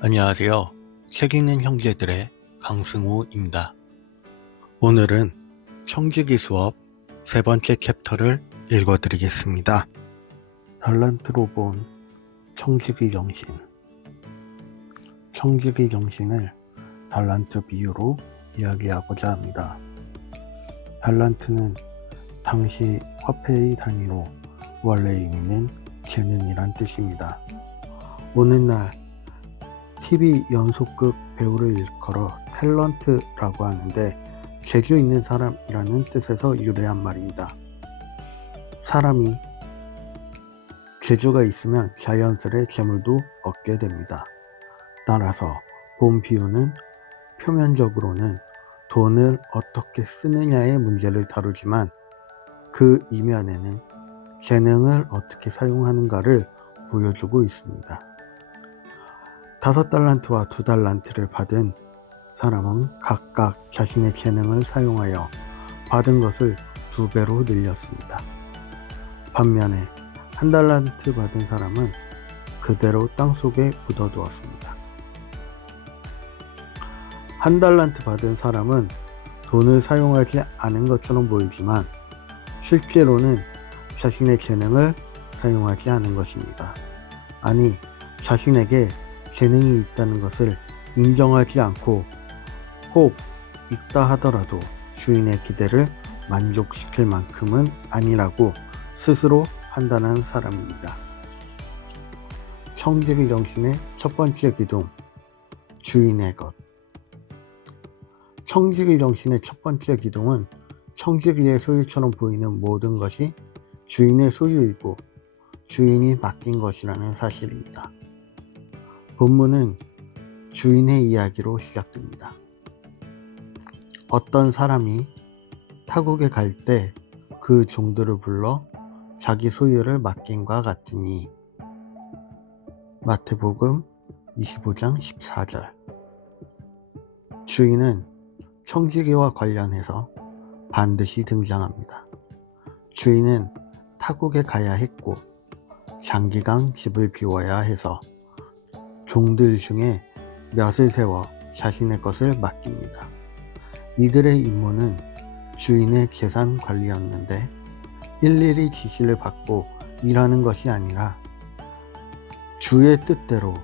안녕하세요. 책 읽는 형제들의 강승우입니다. 오늘은 청지기 수업 세 번째 챕터를 읽어드리겠습니다. 달란트로 본 청지기 정신. 청지기 정신을 달란트 비유로 이야기하고자 합니다. 달란트는 당시 화폐의 단위로 원래 의미는 재능이란 뜻입니다. 오늘날 TV 연속극 배우를 일컬어 탤런트라고 하는데 재주 있는 사람이라는 뜻에서 유래한 말입니다. 사람이 재주가 있으면 자연스레 재물도 얻게 됩니다. 따라서 본 비유는 표면적으로는 돈을 어떻게 쓰느냐의 문제를 다루지만 그 이면에는 재능을 어떻게 사용하는가를 보여주고 있습니다. 5달란트와 2달란트를 받은 사람은 각각 자신의 재능을 사용하여 받은 것을 2배로 늘렸습니다. 반면에 1달란트 받은 사람은 그대로 땅속에 묻어두었습니다. 1달란트 받은 사람은 돈을 사용하지 않은 것처럼 보이지만 실제로는 자신의 재능을 사용하지 않은 것입니다. 아니, 자신에게 재능이 있다는 것을 인정하지 않고 혹 있다 하더라도 주인의 기대를 만족시킬 만큼은 아니라고 스스로 판단한 사람입니다. 청지기 정신의 첫 번째 기둥, 주인의 것. 청지기 정신의 첫 번째 기둥은 청지기의 소유처럼 보이는 모든 것이 주인의 소유이고 주인이 맡긴 것이라는 사실입니다. 본문은 주인의 이야기로 시작됩니다. 어떤 사람이 타국에 갈 때 그 종들을 불러 자기 소유를 맡긴과 같으니. 마태복음 25장 14절. 주인은 청지기와 관련해서 반드시 등장합니다. 주인은 타국에 가야 했고 장기간 집을 비워야 해서 종들 중에 몇을 세워 자신의 것을 맡깁니다. 이들의 임무는 주인의 재산 관리였는데 일일이 지시를 받고 일하는 것이 아니라 주의 뜻대로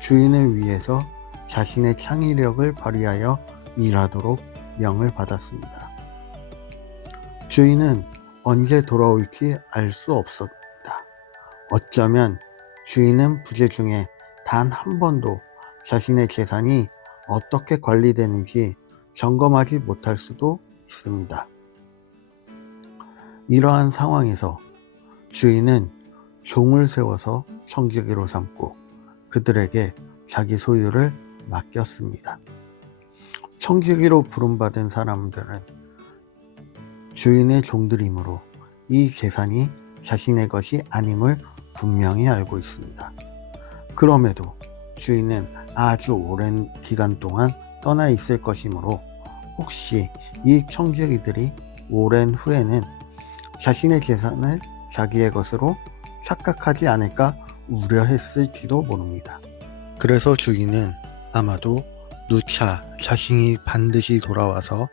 주인을 위해서 자신의 창의력을 발휘하여 일하도록 명을 받았습니다. 주인은 언제 돌아올지 알 수 없었다. 어쩌면 주인은 부재 중에 단 한 번도 자신의 재산이 어떻게 관리되는지 점검하지 못할 수도 있습니다. 이러한 상황에서 주인은 종을 세워서 청지기로 삼고 그들에게 자기 소유를 맡겼습니다. 청지기로 부름받은 사람들은 주인의 종들이므로 이 재산이 자신의 것이 아님을 분명히 알고 있습니다. 그럼에도 주인은 아주 오랜 기간 동안 떠나 있을 것이므로 혹시 이 청지기들이 오랜 후에는 자신의 재산을 자기의 것으로 착각하지 않을까 우려했을지도 모릅니다. 그래서 주인은 아마도 누차 자신이 반드시 돌아와서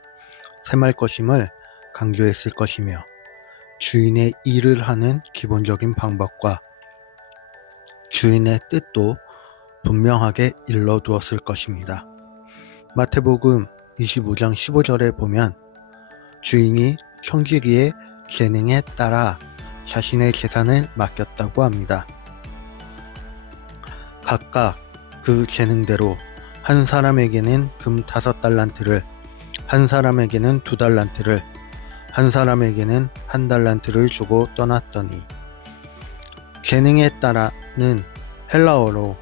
셈할 것임을 강조했을 것이며 주인의 일을 하는 기본적인 방법과 주인의 뜻도 분명하게 일러두었을 것입니다. 마태복음 25장 15절에 보면 주인이 청지기의 재능에 따라 자신의 재산을 맡겼다고 합니다. 각각 그 재능대로 한 사람에게는 금 5달란트를, 한 사람에게는 2달란트를, 한 사람에게는 1달란트를 주고 떠났더니. 재능에 따라는 헬라어로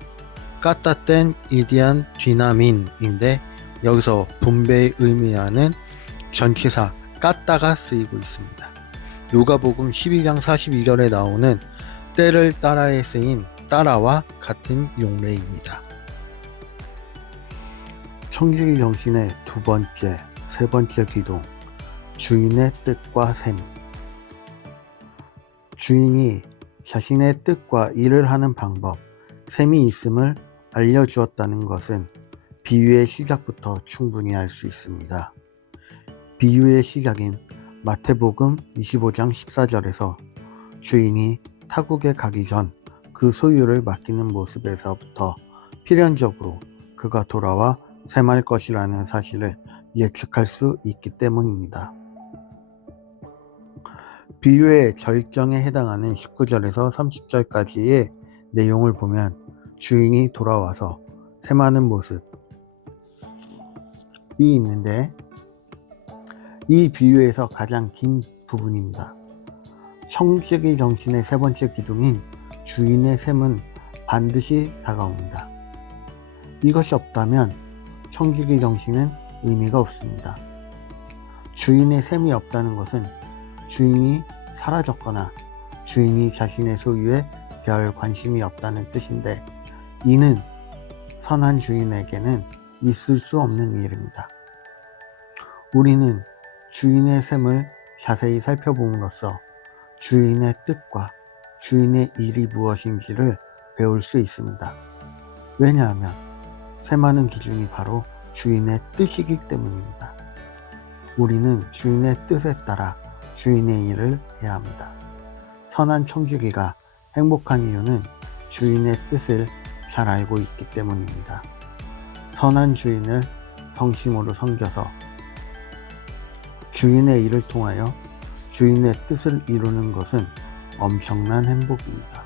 까따텐 이디안 뒤나민인데 여기서 분배의 의미라는 전치사 까따가 쓰이고 있습니다. 누가복음 12장 42절에 나오는 때를 따라에 쓰인 따라와 같은 용례입니다. 청지기 정신의 두 번째, 세 번째 기둥, 주인의 뜻과 셈. 주인이 자신의 뜻과 일을 하는 방법, 셈이 있음을 알려주었다는 것은 비유의 시작부터 충분히 알 수 있습니다. 비유의 시작인 마태복음 25장 14절에서 주인이 타국에 가기 전 그 소유를 맡기는 모습에서부터 필연적으로 그가 돌아와 셈할 것이라는 사실을 예측할 수 있기 때문입니다. 비유의 절정에 해당하는 19절에서 30절까지의 내용을 보면 주인이 돌아와서 셈하는 모습이 있는데, 이 비유에서 가장 긴 부분입니다. 청지기 정신의 세 번째 기둥인 주인의 셈은 반드시 다가옵니다. 이것이 없다면 청지기 정신은 의미가 없습니다. 주인의 셈이 없다는 것은 주인이 사라졌거나 주인이 자신의 소유에 별 관심이 없다는 뜻인데, 이는 선한 주인에게는 있을 수 없는 일입니다. 우리는 주인의 셈을 자세히 살펴봄으로써 주인의 뜻과 주인의 일이 무엇인지를 배울 수 있습니다. 왜냐하면 셈하는 기준이 바로 주인의 뜻이기 때문입니다. 우리는 주인의 뜻에 따라 주인의 일을 해야 합니다. 선한 청지기가 행복한 이유는 주인의 뜻을 잘 알고 있기 때문입니다. 선한 주인을 성심으로 섬겨서 주인의 일을 통하여 주인의 뜻을 이루는 것은 엄청난 행복입니다.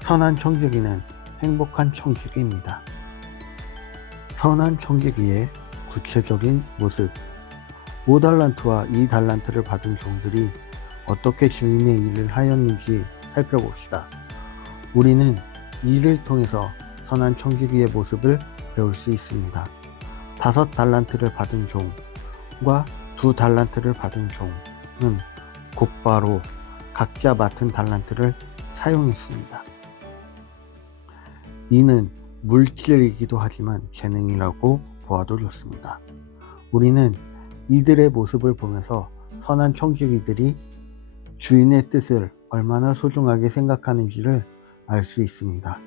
선한 청지기는 행복한 청지기입니다. 선한 청지기의 구체적인 모습. 5달란트와 2달란트를 받은 종들이 어떻게 주인의 일을 하였는지 살펴봅시다. 우리는 이를 통해서 선한 청지기의 모습을 배울 수 있습니다. 5달란트를 받은 종과 2달란트를 받은 종은 곧바로 각자 맡은 달란트를 사용했습니다. 이는 물질이기도 하지만 재능이라고 보아도 좋습니다. 우리는 이들의 모습을 보면서 선한 청지기들이 주인의 뜻을 얼마나 소중하게 생각하는지를 알 수 있습니다.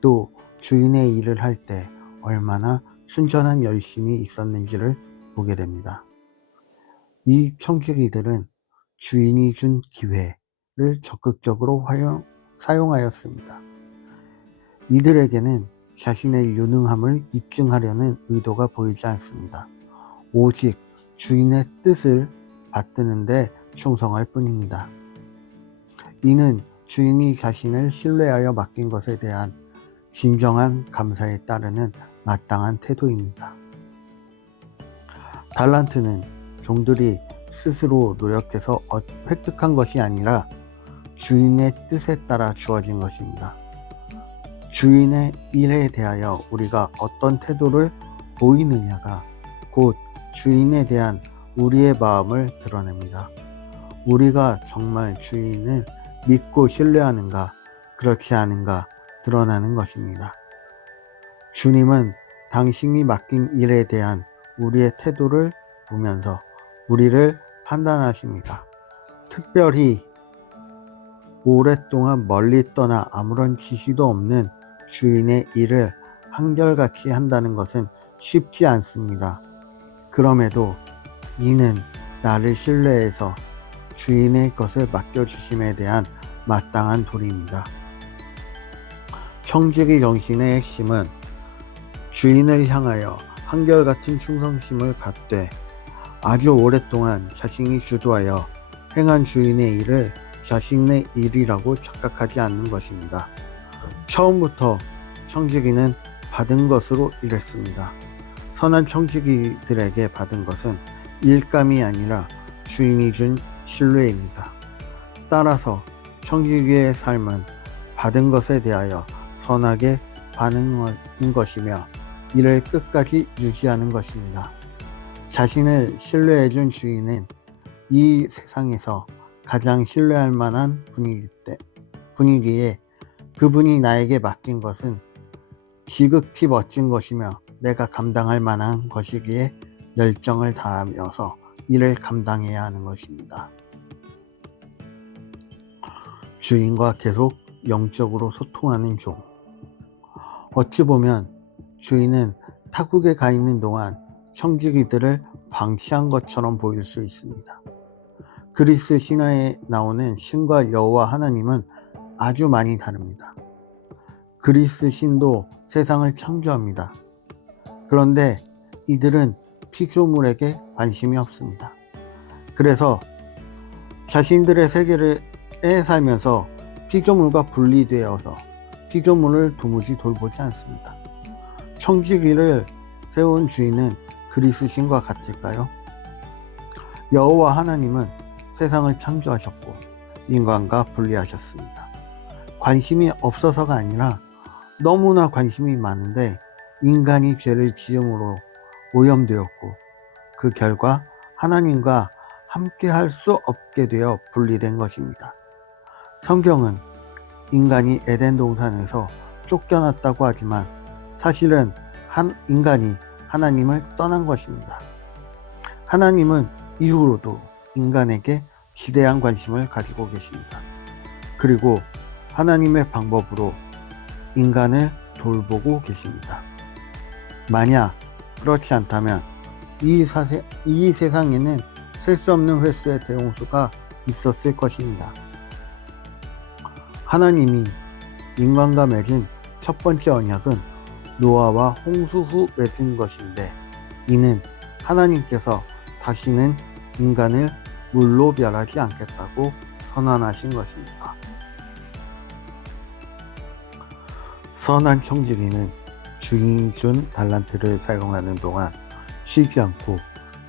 또 주인의 일을 할 때 얼마나 순전한 열심이 있었는지를 보게 됩니다. 이 청지기들은 주인이 준 기회를 적극적으로 사용하였습니다. 이들에게는 자신의 유능함을 입증하려는 의도가 보이지 않습니다. 오직 주인의 뜻을 받드는 데 충성할 뿐입니다. 이는 주인이 자신을 신뢰하여 맡긴 것에 대한 진정한 감사에 따르는 마땅한 태도입니다. 달란트는 종들이 스스로 노력해서 획득한 것이 아니라 주인의 뜻에 따라 주어진 것입니다. 주인의 일에 대하여 우리가 어떤 태도를 보이느냐가 곧 주인에 대한 우리의 마음을 드러냅니다. 우리가 정말 주인을 믿고 신뢰하는가, 그렇지 않은가 드러나는 것입니다. 주님은 당신이 맡긴 일에 대한 우리의 태도를 보면서 우리를 판단하십니다. 특별히 오랫동안 멀리 떠나 아무런 지시도 없는 주인의 일을 한결같이 한다는 것은 쉽지 않습니다. 그럼에도 이는 나를 신뢰해서 주인의 것을 맡겨주심에 대한 마땅한 도리입니다. 청지기 정신의 핵심은 주인을 향하여 한결같은 충성심을 갖되 아주 오랫동안 자신이 주도하여 행한 주인의 일을 자신의 일이라고 착각하지 않는 것입니다. 처음부터 청지기는 받은 것으로 일했습니다. 선한 청지기들에게 받은 것은 일감이 아니라 주인이 준 신뢰입니다. 따라서 청지기의 삶은 받은 것에 대하여 선하게 반응하는 것이며 이를 끝까지 유지하는 것입니다. 자신을 신뢰해준 주인은 이 세상에서 가장 신뢰할 만한 분이기에 그분이 나에게 맡긴 것은 지극히 멋진 것이며 내가 감당할 만한 것이기에 열정을 다하면서 이를 감당해야 하는 것입니다. 주인과 계속 영적으로 소통하는 종. 어찌 보면 주인은 타국에 가 있는 동안 청지기들을 방치한 것처럼 보일 수 있습니다. 그리스 신화에 나오는 신과 여호와 하나님은 아주 많이 다릅니다. 그리스 신도 세상을 창조합니다. 그런데 이들은 피조물에게 관심이 없습니다. 그래서 자신들의 세계에 살면서 피조물과 분리되어서 피조물을 도무지 돌보지 않습니다. 청지기를 세운 주인은 그리스 신과 같을까요? 여호와 하나님은 세상을 창조하셨고 인간과 분리하셨습니다. 관심이 없어서가 아니라 너무나 관심이 많은데 인간이 죄를 지음으로 오염되었고 그 결과 하나님과 함께 할 수 없게 되어 분리된 것입니다. 성경은 인간이 에덴 동산에서 쫓겨났다고 하지만 사실은 인간이 하나님을 떠난 것입니다. 하나님은 이후로도 인간에게 지대한 관심을 가지고 계십니다. 그리고 하나님의 방법으로 인간을 돌보고 계십니다. 만약 그렇지 않다면 이 세상에는 셀 수 없는 횟수의 대홍수가 있었을 것입니다. 하나님이 인간과 맺은 첫 번째 언약은 노아와 홍수 후 맺은 것인데 이는 하나님께서 다시는 인간을 물로 멸하지 않겠다고 선언하신 것입니다. 선한 청지기는 주인이 준 달란트를 사용하는 동안 쉬지 않고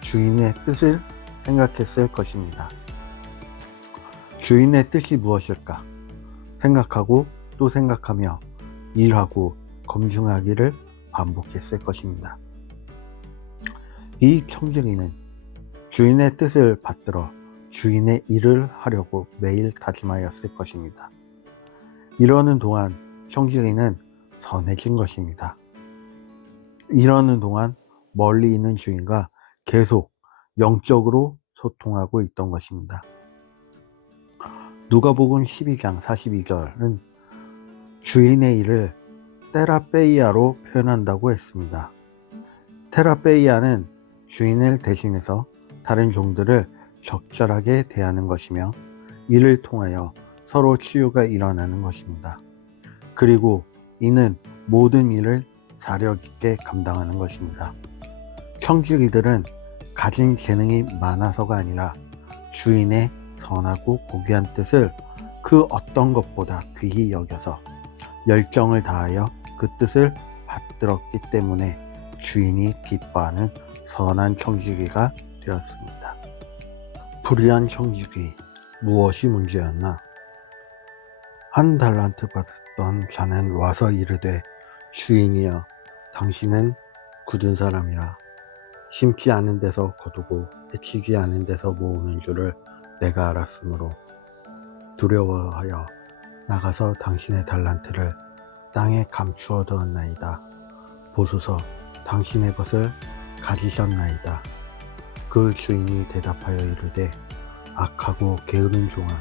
주인의 뜻을 생각했을 것입니다. 주인의 뜻이 무엇일까? 생각하고 또 생각하며 일하고 검증하기를 반복했을 것입니다. 이 청지기는 주인의 뜻을 받들어 주인의 일을 하려고 매일 다짐하였을 것입니다. 이러는 동안 청지기는 선해진 것입니다. 이러는 동안 멀리 있는 주인과 계속 영적으로 소통하고 있던 것입니다. 누가복음 12장 42절은 주인의 일을 테라페이아로 표현한다고 했습니다. 테라페이아는 주인을 대신해서 다른 종들을 적절하게 대하는 것이며 이를 통하여 서로 치유가 일어나는 것입니다. 그리고 이는 모든 일을 사력 있게 감당하는 것입니다. 청지기들은 가진 재능이 많아서가 아니라 주인의 선하고 고귀한 뜻을 그 어떤 것보다 귀히 여겨서 열정을 다하여 그 뜻을 받들었기 때문에 주인이 기뻐하는 선한 청지기가 되었습니다. 불의한 청지기, 무엇이 문제였나? 한 달란트 받았던 자는 와서 이르되 주인이여 당신은 굳은 사람이라 심지 않은 데서 거두고 해치지 않은 데서 모으는 줄을 내가 알았으므로 두려워하여 나가서 당신의 달란트를 땅에 감추어 두었나이다. 보소서 당신의 것을 가지셨나이다. 그 주인이 대답하여 이르되 악하고 게으른 종아,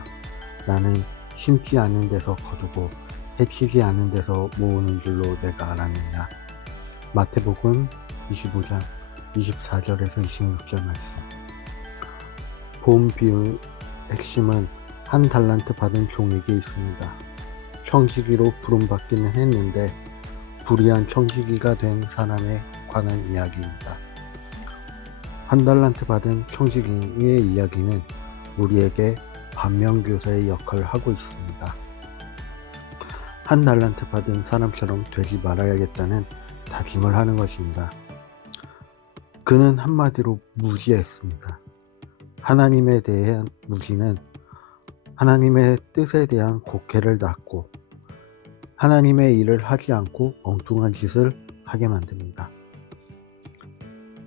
나는 심지 않은 데서 거두고 해치지 않은 데서 모으는 줄로 내가 알았느냐. 마태복음 25장 24절에서 26절 말씀. 본 비유의 핵심은 한 달란트 받은 종에게 있습니다. 청지기로 부름받기는 했는데 불의한 청지기가 된 사람에 관한 이야기입니다. 한 달란트 받은 청지기의 이야기는 우리에게 반면교사의 역할을 하고 있습니다. 한 달란트 받은 사람처럼 되지 말아야겠다는 다짐을 하는 것입니다. 그는 한마디로 무지했습니다. 하나님에 대한 무지는 하나님의 뜻에 대한 곡해를 낳고 하나님의 일을 하지 않고 엉뚱한 짓을 하게 만듭니다.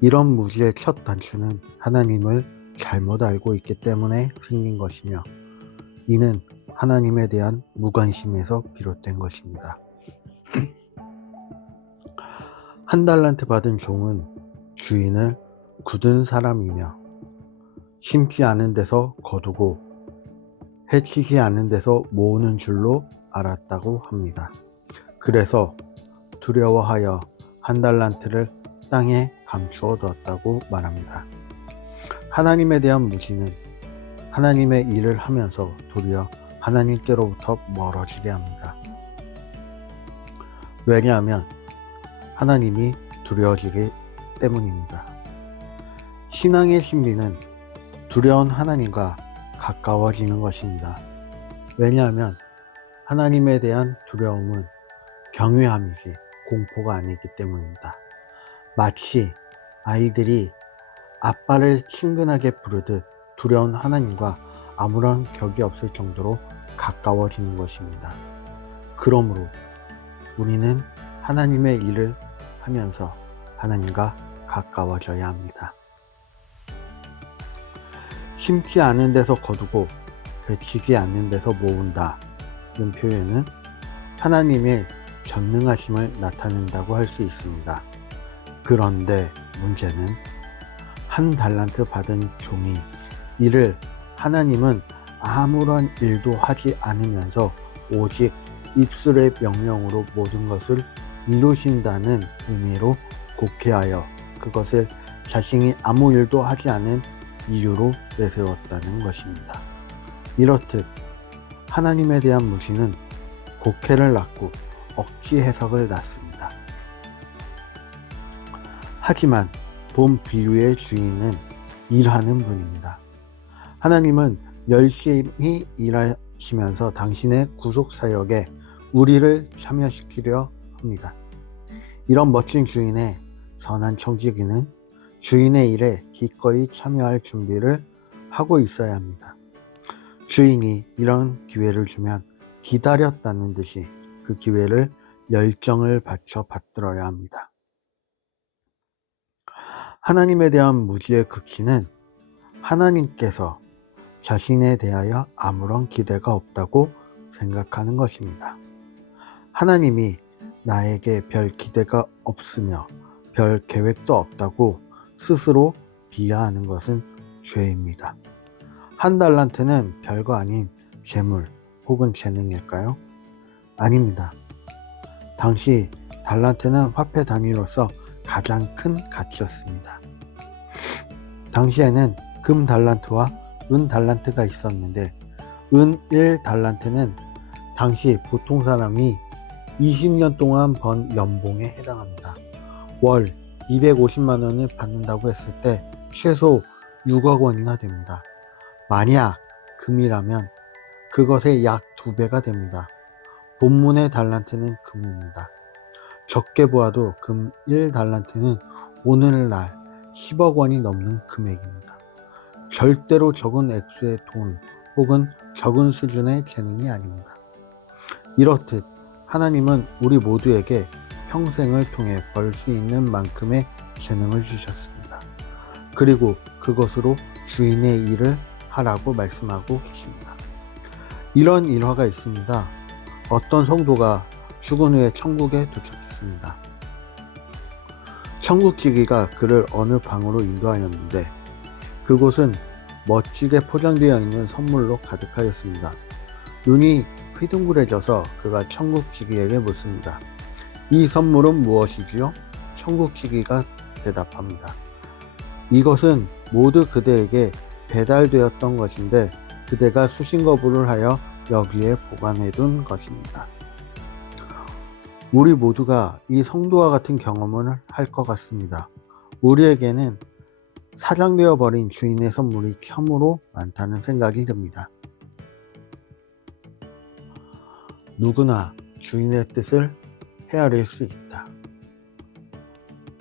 이런 무지의 첫 단추는 하나님을 잘못 알고 있기 때문에 생긴 것이며 이는 하나님에 대한 무관심에서 비롯된 것입니다. 한 달란트 받은 종은 주인을 굳은 사람이며 심지 않은 데서 거두고 해치지 않은 데서 모으는 줄로 알았다고 합니다. 그래서 두려워하여 한 달란트를 땅에 감추어 두었다고 말합니다. 하나님에 대한 무시는 하나님의 일을 하면서 도리어 하나님께로부터 멀어지게 합니다. 왜냐하면 하나님이 두려워지기 때문입니다. 신앙의 신비는 두려운 하나님과 가까워지는 것입니다. 왜냐하면 하나님에 대한 두려움은 경외함이지 공포가 아니기 때문입니다. 마치 아이들이 아빠를 친근하게 부르듯 두려운 하나님과 아무런 격이 없을 정도로 가까워지는 것입니다. 그러므로 우리는 하나님의 일을 하면서 하나님과 가까워져야 합니다. 심지 않은 데서 거두고 배치지 않는 데서 모은다. 이런 표현은 하나님의 전능하심을 나타낸다고 할 수 있습니다. 그런데 문제는 한 달란트 받은 종이 이를 하나님은 아무런 일도 하지 않으면서 오직 입술의 명령으로 모든 것을 이루신다는 의미로 곡해하여 그것을 자신이 아무 일도 하지 않은 이유로 내세웠다는 것입니다. 이렇듯 하나님에 대한 무시는 곡해를 낳고 억지 해석을 낳습니다. 하지만 본 비유의 주인은 일하는 분입니다. 하나님은 열심히 일하시면서 당신의 구속사역에 우리를 참여시키려 합니다. 이런 멋진 주인의 선한 청지기는 주인의 일에 기꺼이 참여할 준비를 하고 있어야 합니다. 주인이 이런 기회를 주면 기다렸다는 듯이 그 기회를 열정을 바쳐 받들어야 합니다. 하나님에 대한 무지의 극치는 하나님께서 자신에 대하여 아무런 기대가 없다고 생각하는 것입니다. 하나님이 나에게 별 기대가 없으며 별 계획도 없다고 스스로 비하하는 것은 죄입니다. 한 달란트는 별거 아닌 재물 혹은 재능일까요? 아닙니다. 당시 달란트는 화폐 단위로서 가장 큰 가치였습니다. 당시에는 금 달란트와 은 달란트가 있었는데 은 1달란트는 당시 보통 사람이 20년 동안 번 연봉에 해당합니다. 월 250만 원을 받는다고 했을 때 최소 6억 원이나 됩니다. 만약 금이라면 그것의 약 2배가 됩니다. 본문의 달란트는 금입니다. 적게 보아도 금 1달란트는 오늘날 10억 원이 넘는 금액입니다. 절대로 적은 액수의 돈 혹은 적은 수준의 재능이 아닙니다. 이렇듯 하나님은 우리 모두에게 평생을 통해 벌 수 있는 만큼의 재능을 주셨습니다. 그리고 그것으로 주인의 일을 하라고 말씀하고 계십니다. 이런 일화가 있습니다. 어떤 성도가 죽은 후에 천국에 도착했습니다. 천국 지기가 그를 어느 방으로 인도하였는데 그곳은 멋지게 포장되어 있는 선물로 가득하였습니다. 눈이 휘둥그레져서 그가 천국 지기에게 묻습니다. 이 선물은 무엇이지요? 천국 지기가 대답합니다. 이것은 모두 그대에게 배달되었던 것인데 그대가 수신거부를 하여 여기에 보관해둔 것입니다. 우리 모두가 이 성도와 같은 경험을 할 것 같습니다. 우리에게는 사장되어 버린 주인의 선물이 참으로 많다는 생각이 듭니다. 누구나 주인의 뜻을 헤아릴 수 있다.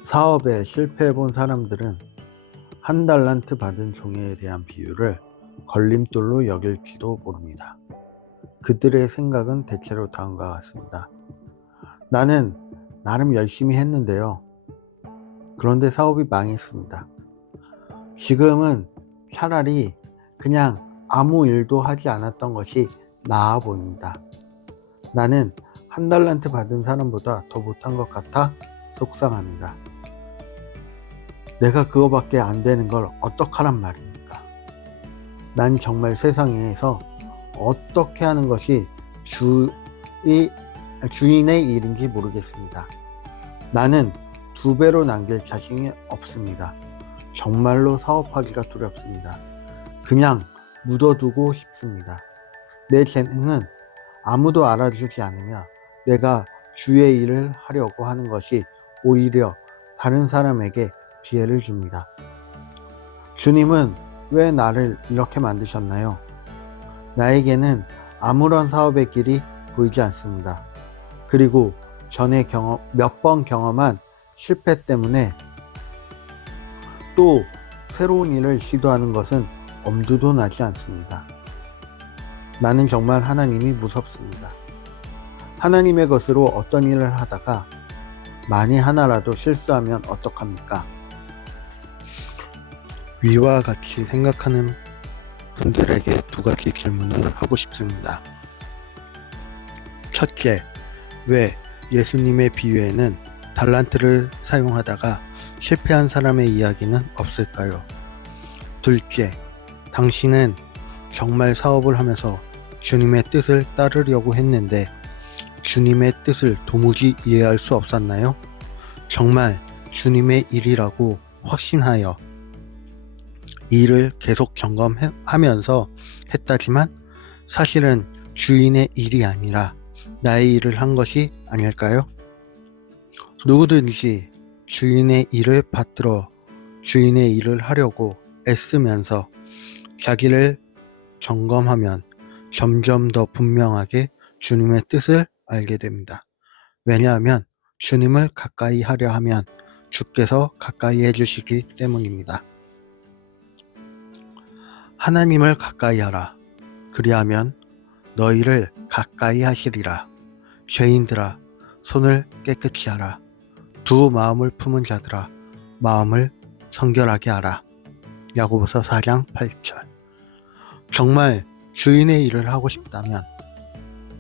사업에 실패해 본 사람들은 한 달란트 받은 종에 대한 비유를 걸림돌로 여길지도 모릅니다. 그들의 생각은 대체로 다음과 같습니다. 나는 나름 열심히 했는데요. 그런데 사업이 망했습니다. 지금은 차라리 그냥 아무 일도 하지 않았던 것이 나아 보입니다. 나는 한 달란트 받은 사람보다 더 못한 것 같아 속상합니다. 내가 그거밖에 안 되는 걸 어떡하란 말입니까? 난 정말 세상에서 어떻게 하는 것이 주인의 일인지 모르겠습니다. 나는 2배로 남길 자신이 없습니다. 정말로 사업하기가 두렵습니다. 그냥 묻어두고 싶습니다. 내 재능은 아무도 알아주지 않으며 내가 주의 일을 하려고 하는 것이 오히려 다른 사람에게 피해를 줍니다. 주님은 왜 나를 이렇게 만드셨나요? 나에게는 아무런 사업의 길이 보이지 않습니다. 그리고 전에 몇 번 경험한 실패 때문에 또 새로운 일을 시도하는 것은 엄두도 나지 않습니다. 나는 정말 하나님이 무섭습니다. 하나님의 것으로 어떤 일을 하다가 만에 하나라도 실수하면 어떡합니까? 위와 같이 생각하는 분들에게 2가지 질문을 하고 싶습니다. 첫째, 왜 예수님의 비유에는 달란트를 사용하다가 실패한 사람의 이야기는 없을까요? 둘째, 당신은 정말 사업을 하면서 주님의 뜻을 따르려고 했는데 주님의 뜻을 도무지 이해할 수 없었나요? 정말 주님의 일이라고 확신하여 일을 계속 점검하면서 했다지만 사실은 주인의 일이 아니라 나의 일을 한 것이 아닐까요? 누구든지 주인의 일을 받들어 주인의 일을 하려고 애쓰면서 자기를 점검하면 점점 더 분명하게 주님의 뜻을 알게 됩니다. 왜냐하면 주님을 가까이 하려 하면 주께서 가까이 해주시기 때문입니다. 하나님을 가까이 하라. 그리하면 너희를 가까이 하시리라. 죄인들아, 손을 깨끗이 하라. 두 마음을 품은 자들아, 마음을 성결하게 하라. 야고보서 4장 8절. 정말 주인의 일을 하고 싶다면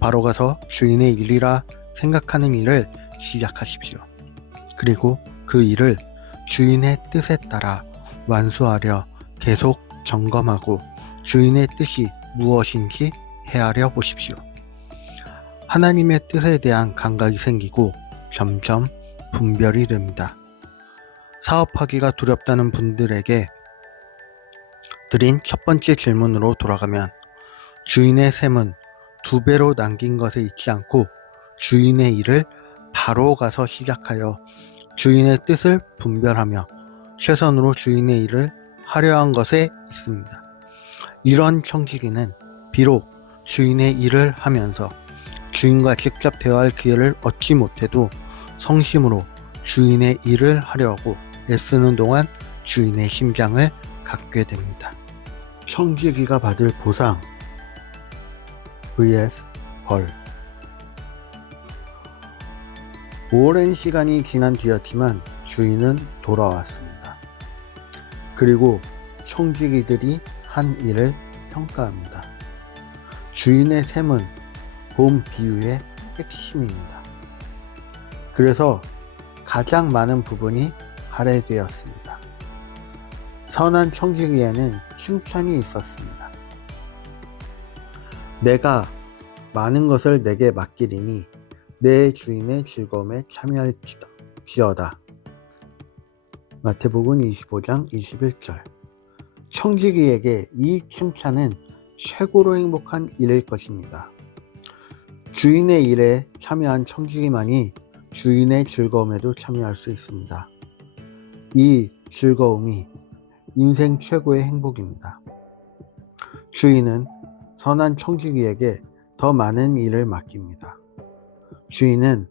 바로 가서 주인의 일이라 생각하는 일을 시작하십시오. 그리고 그 일을 주인의 뜻에 따라 완수하려 계속 점검하고 주인의 뜻이 무엇인지 헤아려 보십시오. 하나님의 뜻에 대한 감각이 생기고 점점 분별이 됩니다. 사업하기가 두렵다는 분들에게 드린 첫 번째 질문으로 돌아가면 주인의 셈은 2배로 남긴 것에 있지 않고 주인의 일을 바로 가서 시작하여 주인의 뜻을 분별하며 최선으로 주인의 일을 하려 한 것에 있습니다. 이런 청지기는 비록 주인의 일을 하면서 주인과 직접 대화할 기회를 얻지 못해도 성심으로 주인의 일을 하려고 애쓰는 동안 주인의 심장을 갖게 됩니다. 청지기가 받을 보상 vs 벌. 오랜 시간이 지난 뒤였지만 주인은 돌아왔습니다. 그리고 청지기들이 한 일을 평가합니다. 주인의 셈은 본 비유의 핵심입니다. 그래서 가장 많은 부분이 할애되었습니다. 선한 청지기에는 칭찬이 있었습니다. 내가 많은 것을 내게 맡기리니 내 주인의 즐거움에 참여할지어다. 마태복음 25장 21절. 청지기에게 이 칭찬은 최고로 행복한 일일 것입니다. 주인의 일에 참여한 청지기만이 주인의 즐거움에도 참여할 수 있습니다. 이 즐거움이 인생 최고의 행복입니다. 주인은 선한 청지기에게 더 많은 일을 맡깁니다. 주인은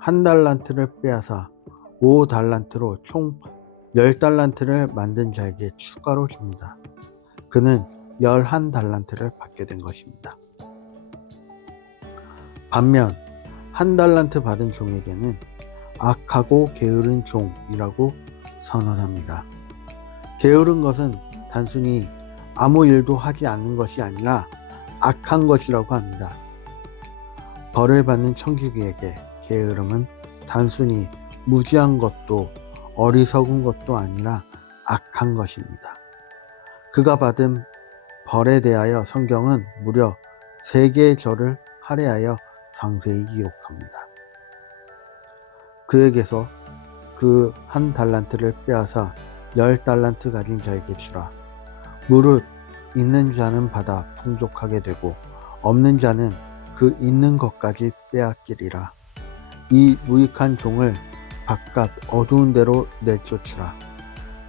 1달란트를 빼앗아 5달란트로 총 10달란트를 만든 자에게 추가로 줍니다. 그는 11달란트를 받게 된 것입니다. 반면 1달란트 받은 종에게는 악하고 게으른 종이라고 선언합니다. 게으른 것은 단순히 아무 일도 하지 않는 것이 아니라 악한 것이라고 합니다. 벌을 받는 청지기에게 게으름은 단순히 무지한 것도 어리석은 것도 아니라 악한 것입니다. 그가 받은 벌에 대하여 성경은 무려 3개의 절을 할애하여 상세히 기록합니다. 그에게서 그 한 달란트를 빼앗아 10달란트 가진 자에게 주라. 무릇 있는 자는 받아 풍족하게 되고 없는 자는 그 있는 것까지 빼앗기리라. 이 무익한 종을 바깥 어두운 데로 내쫓으라.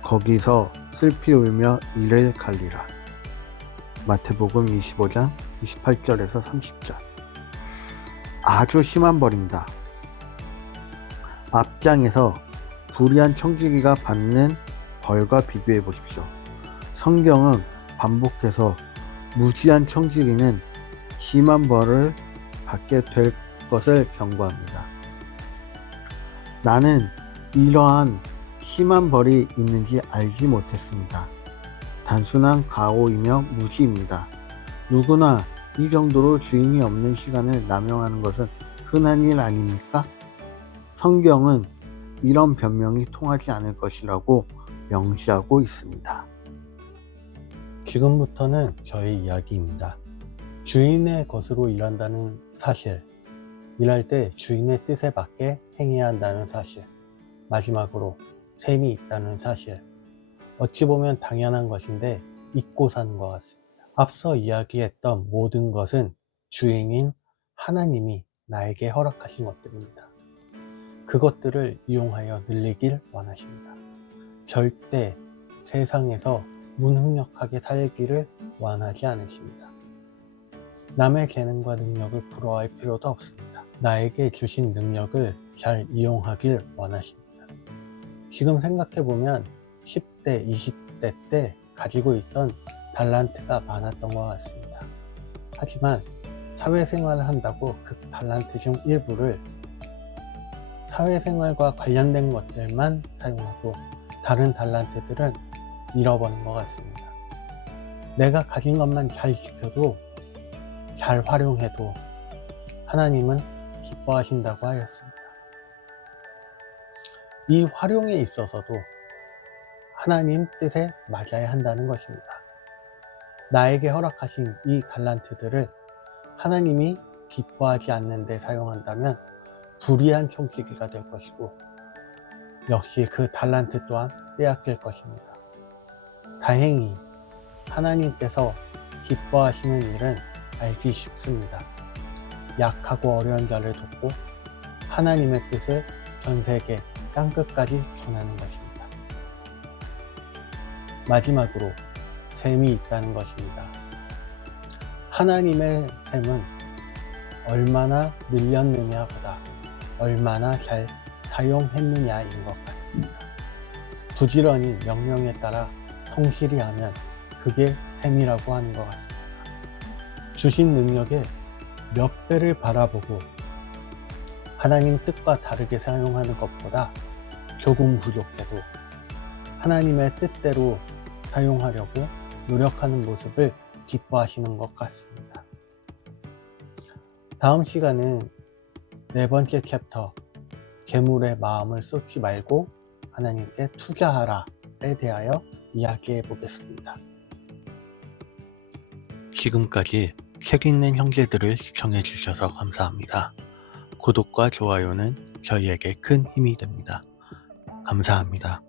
거기서 슬피 울며 이를 갈리라. 마태복음 25장 28절에서 30절. 아주 심한 벌입니다. 앞장에서 불의한 청지기가 받는 벌과 비교해 보십시오. 성경은 반복해서 무지한 청지기는 심한 벌을 받게 될 것을 경고합니다. 나는 이러한 심한 벌이 있는지 알지 못했습니다. 단순한 가오이며 무지입니다. 누구나 이 정도로 주인이 없는 시간을 남용하는 것은 흔한 일 아닙니까? 성경은 이런 변명이 통하지 않을 것이라고 명시하고 있습니다. 지금부터는 저의 이야기입니다. 주인의 것으로 일한다는 사실, 일할 때 주인의 뜻에 맞게 행해야 한다는 사실, 마지막으로 셈이 있다는 사실, 어찌 보면 당연한 것인데 잊고 사는 것 같습니다. 앞서 이야기했던 모든 것은 주인인 하나님이 나에게 허락하신 것들입니다. 그것들을 이용하여 늘리길 원하십니다. 절대 세상에서 무능력하게 살기를 원하지 않으십니다. 남의 재능과 능력을 부러워할 필요도 없습니다. 나에게 주신 능력을 잘 이용하길 원하십니다. 지금 생각해보면 10대, 20대 때 가지고 있던 달란트가 많았던 것 같습니다. 하지만 사회생활을 한다고 그 달란트 중 일부를 사회생활과 관련된 것들만 사용하고 다른 달란트들은 잃어버린 것 같습니다. 내가 가진 것만 잘 지켜도 잘 활용해도 하나님은 기뻐하신다고 하였습니다. 이 활용에 있어서도 하나님 뜻에 맞아야 한다는 것입니다. 나에게 허락하신 이 달란트들을 하나님이 기뻐하지 않는 데 사용한다면 불의한 청지기가 될 것이고 역시 그 달란트 또한 빼앗길 것입니다. 다행히 하나님께서 기뻐하시는 일은 알기 쉽습니다. 약하고 어려운 자를 돕고 하나님의 뜻을 전 세계 땅끝까지 전하는 것입니다. 마지막으로 셈이 있다는 것입니다. 하나님의 셈은 얼마나 늘렸느냐보다 얼마나 잘 사용했느냐인 것 같습니다. 부지런히 명령에 따라 성실히 하면 그게 셈이라고 하는 것 같습니다. 주신 능력의 몇 배를 바라보고 하나님 뜻과 다르게 사용하는 것보다 조금 부족해도 하나님의 뜻대로 사용하려고 노력하는 모습을 기뻐하시는 것 같습니다. 다음 시간은 네 번째 챕터 재물에 마음을 쏟지 말고 하나님께 투자하라에 대하여 이야기해 보겠습니다. 지금까지 책 읽는 형제들을 시청해 주셔서 감사합니다. 구독과 좋아요는 저희에게 큰 힘이 됩니다. 감사합니다.